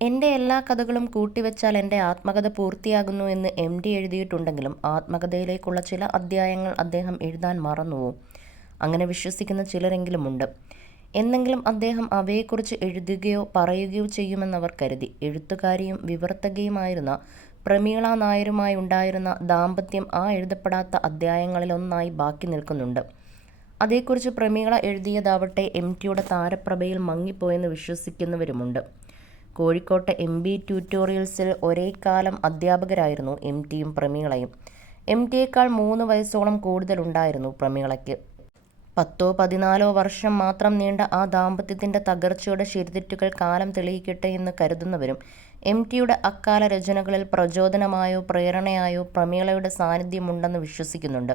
എന്റെ എല്ലാ കഥകളും കൂട്ടിവെച്ചാൽ എന്റെ ആത്മകഥ പൂർത്തിയാകുന്നു എന്ന് എം ഡി എഴുതിയിട്ടുണ്ടെങ്കിലും ആത്മകഥയിലേക്കുള്ള ചില അധ്യായങ്ങൾ അദ്ദേഹം എഴുതാൻ മറന്നുവോ? അങ്ങനെ വിശ്വസിക്കുന്ന ചിലരെങ്കിലുമുണ്ട്. എന്നെങ്കിലും അദ്ദേഹം അവയെക്കുറിച്ച് എഴുതുകയോ പറയുകയോ ചെയ്യുമെന്നവർ കരുതി. എഴുത്തുകാരിയും വിവർത്തകയുമായിരുന്ന പ്രമീള നായരുമായി ഉണ്ടായിരുന്ന ദാമ്പത്യം ആ എഴുതപ്പെടാത്ത അധ്യായങ്ങളിലൊന്നായി ബാക്കി നിൽക്കുന്നുണ്ട്. അതേക്കുറിച്ച് പ്രമീള എഴുതിയതാവട്ടെ എം ടിയുടെ താരപ്രഭയിൽ മങ്ങിപ്പോയെന്ന് വിശ്വസിക്കുന്നവരുമുണ്ട്. കോഴിക്കോട്ടെ എം ബി ട്യൂട്ടോറിയൽസിൽ ഒരേ കാലം അധ്യാപകരായിരുന്നു എം ടിയും പ്രമീളയും. എം ടിയേക്കാൾ മൂന്ന് വയസ്സോളം കൂടുതലുണ്ടായിരുന്നു പ്രമീളയ്ക്ക്. പത്തോ പതിനാലോ വർഷം മാത്രം നീണ്ട ആ ദാമ്പത്യത്തിന്റെ തകർച്ചയുടെ ശരിതെറ്റുകൾ കാലം തെളിയിക്കട്ടെ എന്ന് കരുതുന്നവരും എം ടിയുടെ അക്കാല രചനകളിൽ പ്രചോദനമായോ പ്രേരണയായോ പ്രമീളയുടെ സാന്നിധ്യമുണ്ടെന്ന് വിശ്വസിക്കുന്നുണ്ട്.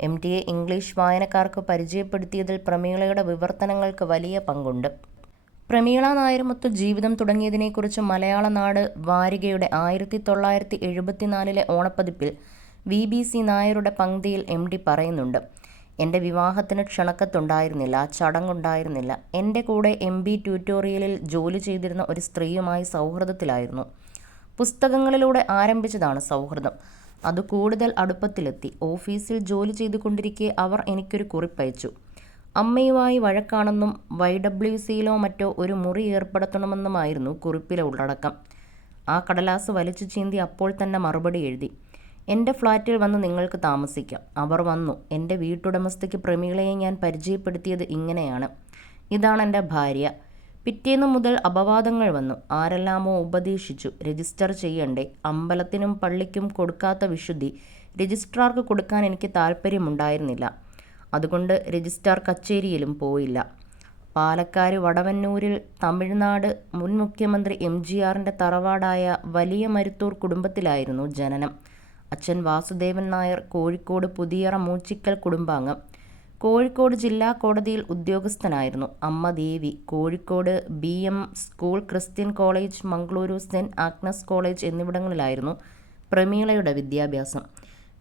എം ടിയെ ഇംഗ്ലീഷ് വായനക്കാർക്ക് പരിചയപ്പെടുത്തിയതിൽ പ്രമീളയുടെ വിവർത്തനങ്ങൾക്ക് വലിയ പങ്കുണ്ട്. പ്രമീള നായരുമൊത്ത് ജീവിതം തുടങ്ങിയതിനെക്കുറിച്ച് മലയാള നാട് വാരികയുടെ ആയിരത്തി തൊള്ളായിരത്തി എഴുപത്തിനാലിലെ ഓണപ്പതിപ്പിൽ വി ബി സി നായരുടെ പങ്ക്തിയിൽ എം ഡി പറയുന്നുണ്ട്. എന്റെ വിവാഹത്തിന് ക്ഷണക്കത്തുണ്ടായിരുന്നില്ല ചടങ്ങുണ്ടായിരുന്നില്ല. എന്റെ കൂടെ എം ബി ട്യൂട്ടോറിയലിൽ ജോലി ചെയ്തിരുന്ന ഒരു സ്ത്രീയുമായി സൗഹൃദത്തിലായിരുന്നു. പുസ്തകങ്ങളിലൂടെ ആരംഭിച്ചതാണ് സൗഹൃദം. അത് കൂടുതൽ അടുപ്പത്തിലെത്തി. ഓഫീസിൽ ജോലി ചെയ്തുകൊണ്ടിരിക്കെ അവർ എനിക്കൊരു കുറിപ്പയച്ചു. അമ്മയുമായി വഴക്കാണെന്നും വൈ ഡബ്ല്യു സിയിലോ മറ്റോ ഒരു മുറി ഏർപ്പെടുത്തണമെന്നുമായിരുന്നു കുറിപ്പിലെ ഉള്ളടക്കം. ആ കടലാസ് വലിച്ചു ചീന്തി അപ്പോൾ തന്നെ മറുപടി എഴുതി. എന്റെ ഫ്ലാറ്റിൽ വന്ന് നിങ്ങൾക്ക് താമസിക്കാം. അവർ വന്നു. എന്റെ വീട്ടുടമസ്ഥയ്ക്ക് പ്രമീളയെ ഞാൻ പരിചയപ്പെടുത്തിയത് ഇങ്ങനെയാണ്. ഇതാണ് എന്റെ ഭാര്യ. പിറ്റേന്ന് മുതൽ അപവാദങ്ങൾ വന്നു. ആരെല്ലാമോ ഉപദേശിച്ചു. രജിസ്റ്റർ ചെയ്യണ്ടേ. അമ്പലത്തിനും പള്ളിക്കും കൊടുക്കാത്ത വിശുദ്ധി. രജിസ്ട്രാർക്ക് കൊടുക്കാൻ എനിക്ക് താല്പര്യമുണ്ടായിരുന്നില്ല അതുകൊണ്ട് രജിസ്ട്രാർ കച്ചേരിയിലും പോയില്ല. പാലക്കാട് വടവന്നൂരിൽ തമിഴ്നാട് മുൻ മുഖ്യമന്ത്രി എം ജി ആറിന്റെ തറവാടായ വലിയ മരുത്തൂർ കുടുംബത്തിലായിരുന്നു ജനനം. അച്ഛൻ വാസുദേവൻ നായർ കോഴിക്കോട് പുതിയറ മൂച്ചിക്കൽ കുടുംബാംഗം. കോഴിക്കോട് ജില്ലാ കോടതിയിൽ ഉദ്യോഗസ്ഥനായിരുന്നു അമ്മ Devi. Kozhikode B M school Christian college Mangaluru saint Agnes college എന്നിവിടങ്ങളിലായിരുന്നു പ്രമീളയുടെ വിദ്യാഭ്യാസം.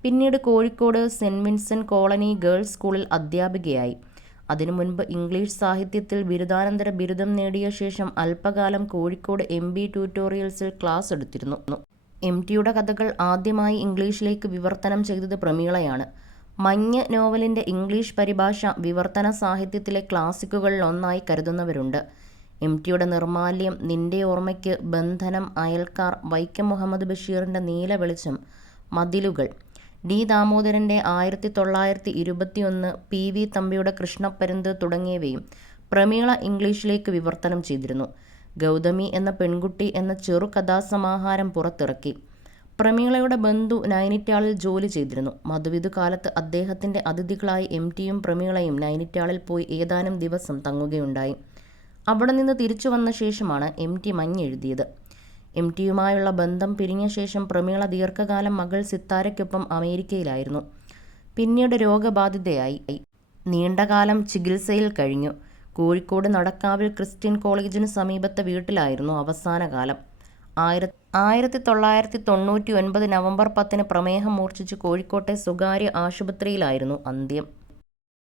പിന്നീട് Kozhikode saint Vincent colony girls സ്കൂളിൽ അധ്യാപികയായി. അതിനു മുൻപ് ഇംഗ്ലീഷ് സാഹിത്യത്തിൽ ബിരുദാനന്തര ബിരുദം നേടിയ ശേഷം അല്പകാലം കോഴിക്കോട് എം ബി ട്യൂട്ടോറിയൽസിൽ ക്ലാസ് എടുത്തിരുന്നു. എം ടിയുടെ കഥകൾ ആദ്യമായി ഇംഗ്ലീഷിലേക്ക് വിവർത്തനം ചെയ്തത് പ്രമീളയാണ്. മഞ്ഞ് നോവലിന്റെ ഇംഗ്ലീഷ് പരിഭാഷ വിവർത്തന സാഹിത്യത്തിലെ ക്ലാസിക്കുകളിൽ ഒന്നായി കരുതുന്നവരുണ്ട്. എം ടിയുടെ നിർമാല്യം നിന്റെ ഓർമ്മയ്ക്ക് ബന്ധനം അയൽക്കാർ വൈക്കം മുഹമ്മദ് ബഷീറിന്റെ നീല വെളിച്ചം മതിലുകൾ ഡി ദാമോദരന്റെ ആയിരത്തി തൊള്ളായിരത്തി ഇരുപത്തിയൊന്ന് പി വി തമ്പിയുടെ കൃഷ്ണപ്പരുന്ത് തുടങ്ങിയവയും പ്രമീള ഇംഗ്ലീഷിലേക്ക് വിവർത്തനം ചെയ്തിരുന്നു. ഗൗതമി എന്ന പെൺകുട്ടി എന്ന ചെറു കഥാസമാഹാരം പുറത്തിറക്കി. പ്രമീളയുടെ ബന്ധു നൈനിറ്റാളിൽ ജോലി ചെയ്തിരുന്നു. മധുവിധു കാലത്ത് അദ്ദേഹത്തിന്റെ അതിഥികളായി എം ടിയും പ്രമീളയും നൈനിറ്റാളിൽ പോയി ഏതാനും ദിവസം തങ്ങുകയുണ്ടായി. അവിടെ നിന്ന് തിരിച്ചു വന്ന ശേഷമാണ് എം ടി മഞ്ഞെഴുതിയത്. എം ടിയുമായുള്ള ബന്ധം പിരിഞ്ഞ ശേഷം പ്രമീള ദീർഘകാലം മകൾ സിത്താരയ്ക്കൊപ്പം അമേരിക്കയിലായിരുന്നു. പിന്നീട് രോഗബാധിതയായി. നീണ്ടകാലം ചികിത്സയിൽ കഴിഞ്ഞു. കോഴിക്കോട് നടക്കാവിൽ ക്രിസ്ത്യൻ കോളേജിന് സമീപത്തെ വീട്ടിലായിരുന്നു അവസാന കാലം ആയിര ആയിരത്തി തൊള്ളായിരത്തി തൊണ്ണൂറ്റി ഒൻപത് നവംബർ പത്തിന് പ്രമേഹം മൂർച്ഛിച്ച് കോഴിക്കോട്ടെ സ്വകാര്യ ആശുപത്രിയിലായിരുന്നു അന്ത്യം.